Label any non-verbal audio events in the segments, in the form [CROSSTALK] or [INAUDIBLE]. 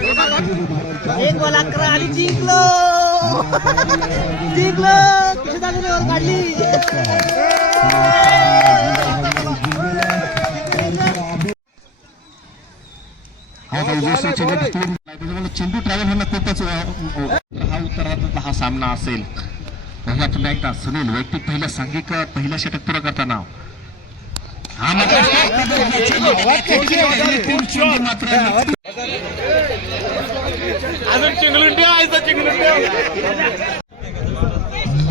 एक बॉल अकरा आणि जिंकलो जिंकलो कशी दाखवली बॉल काढली हा उजवीचा चेंडू तिकडून त्याच्यामुळे चेंडू ट्रॅव्हल होणं खूपच अ, अ, हा हा सामना असेल पहिला पुन्हा एकदा सुनील वैयक्तिक पहिला सांघिक पहिला षटक पुरा करताना हा मात्र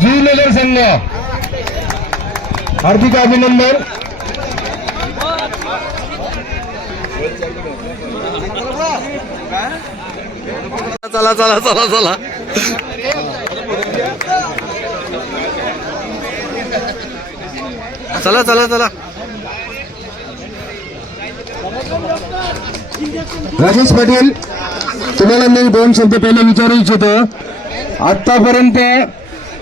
जुनगर संघ हार्दिक अभिनंदन चला चला चला चला चला चला चला. राजेश पाटील तुम्हाला मी दोन शब्द पहिले विचारू इच्छितो. आतापर्यंत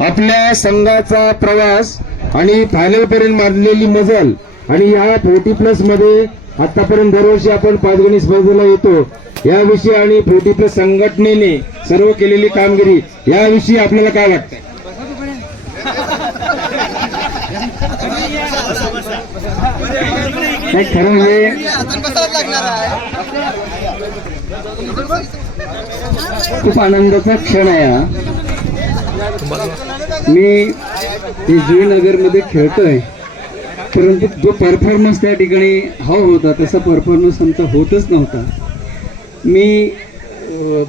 आपल्या संघाचा प्रवास आणि फायनल पर्यंत मारलेली मजल आणि या फोर्टी प्लसमध्ये आतापर्यंत दरवर्षी आपण पाचगणी स्पर्धेला येतो. याविषयी आणि फोर्टी प्लस संघटनेने सर्व केलेली कामगिरी याविषयी आपल्याला काय वाटतं खरं म्हणजे खूप आनंदाचा क्षण आहे हा. मी मध्ये खेळतोय परंतु जो परफॉर्मन्स त्या ठिकाणी हा होता तसा परफॉर्मन्स आमचा होतच नव्हता. मी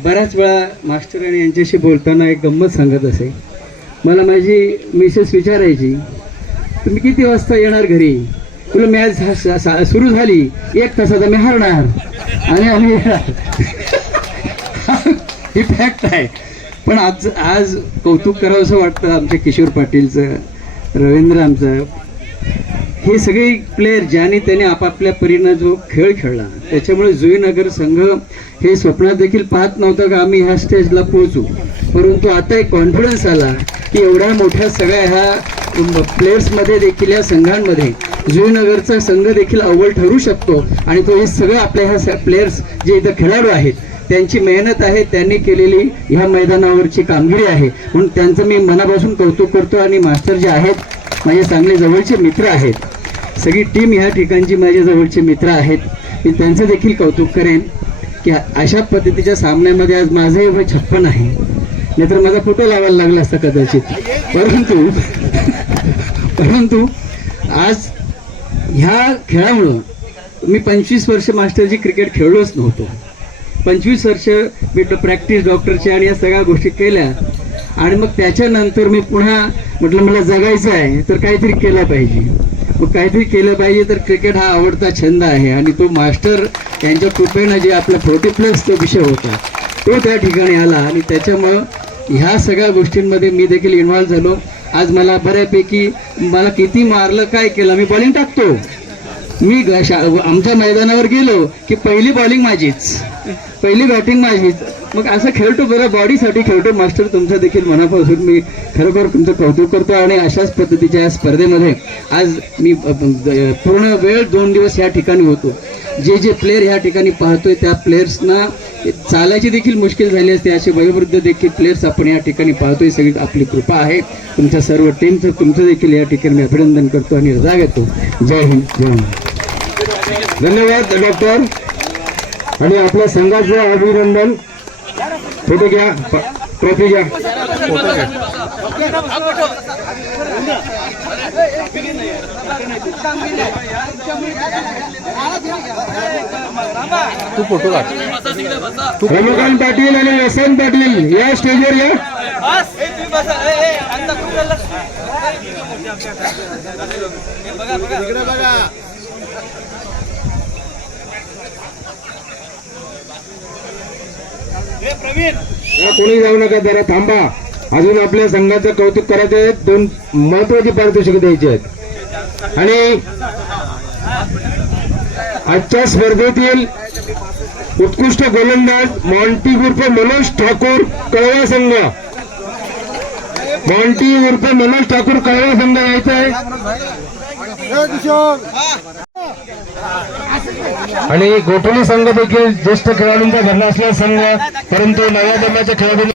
बऱ्याच वेळा मास्टरांनी यांच्याशी बोलताना एक गंमत सांगत असे. मला माझी मिसेस विचारायची तुम्ही किती वाजता येणार घरी? तुला मॅच सुरू झाली एक तासाचा मी हरणार. आणि आम्ही [LAUGHS] ही फॅक्ट आहे. पण आज आज कौतुक करावं असं वाटतं आमच्या किशोर पाटीलचं रवींद्र आमचं. हे सगळे प्लेयर ज्याने त्याने आपापल्या परीनं जो खेळ खेळला त्याच्यामुळे जुईनगर संघ हे स्वप्नात देखील पाहत नव्हतं का आम्ही ह्या स्टेजला पोहोचू. परंतु आता एक कॉन्फिडन्स आला की एवढ्या मोठ्या सगळ्या ह्या प्लेयर्समध्ये देखील या संघांमध्ये जुईनगरचा संघ देखील अव्वल ठरू शकतो आणि तो हे सगळं आपल्या ह्या प्लेयर्स जे इथं खेळाडू आहेत त्यांची मेहनत आहे त्यांनी केलेली ह्या मैदानावरची कामगिरी आहे. म्हणून त्यांचं मी मनापासून कौतुक करतो आणि मास्टर जे आहेत माझे चांगले जवळचे मित्र आहेत सगळी टीम ह्या ठिकाणची माझ्या जवळचे मित्र आहेत. मी त्यांचं देखील कौतुक करेन की अशा पद्धतीच्या सामन्यामध्ये आज माझं वय छप्पन आहे. नाहीतर माझा फोटो लावायला लागला असता कदाचित. परंतु परंतु आज ह्या खेळामुळं मी पंचवीस वर्ष मास्टरजी क्रिकेट खेळलोच नव्हतो. पंचवीस वर्ष मी प्रॅक्टिस डॉक्टरची आणि या सगळ्या गोष्टी केल्या आणि मग त्याच्यानंतर मी पुन्हा म्हटलं मला जगायचं आहे तर काहीतरी केलं पाहिजे. मग काहीतरी केलं पाहिजे तर क्रिकेट हा आवडता छंद आहे. आणि तो मास्टर यांच्या कृपेनं जे आपला फोर्टी प्लस तो विषय होता तो त्या ठिकाणी आला. आणि त्याच्यामुळं ह्या सगळ्या गोष्टींमध्ये मी देखील इन्व्हॉल्व झालो. आज मला बऱ्यापैकी मला किती मारलं काय केलं मी बॉलिंग टाकतो. मी ग- शा- आमच्या मैदानावर गेलो की पहिली बॉलिंग माझीच. पहिली बॅटिंग माझीच. मग असं खेळतो बरं बॉडीसाठी खेळतो. मास्टर तुमचं देखील मनापासून मी खरोखर तुमचं कौतुक करतो आणि अशाच पद्धतीच्या या स्पर्धेमध्ये आज मी पूर्ण वेळ दोन दिवस या ठिकाणी होतो. जे जे प्लेयर ह्या ठिकाणी पाहतोय त्या प्लेयर्सना चालायची देखील मुश्किल झाली असते. असे वयोवृद्ध देखील प्लेयर्स आपण या ठिकाणी पाहतोय. सगळी आपली कृपा आहे. तुमच्या सर्व टीमचं तुमचं देखील या ठिकाणी मी अभिनंदन करतो आणि रजा घेतो. जय हिंद जय हिंद धन्यवाद डॉक्टर. आणि आपल्या संघाचं अभिनंदन. फोटो घ्या ट्रॉफी घ्या. तू फोटो काढ. रमाकांत पाटील आणि वसंत पाटील या स्टेजवर या. या, कोणी जाऊ नका जरा थांबा. अजून आपल्या संघाचं कौतुक करायचं आहे. दोन महत्वाची पारितोषिक द्यायची आहेत. आणि आजच्या स्पर्धेतील उत्कृष्ट गोलंदाज मॉन्टी ग्रुप मनोज ठाकूर कळवा संघ. बॉन्टी उर्फ मनोज ठाकूर कळवा संघ यायचा आहे. आणि गोठवली संघ देखील ज्येष्ठ खेळाडूंचा भरला असलेला संघ परंतु नव्या जन्माच्या खेळाडूंना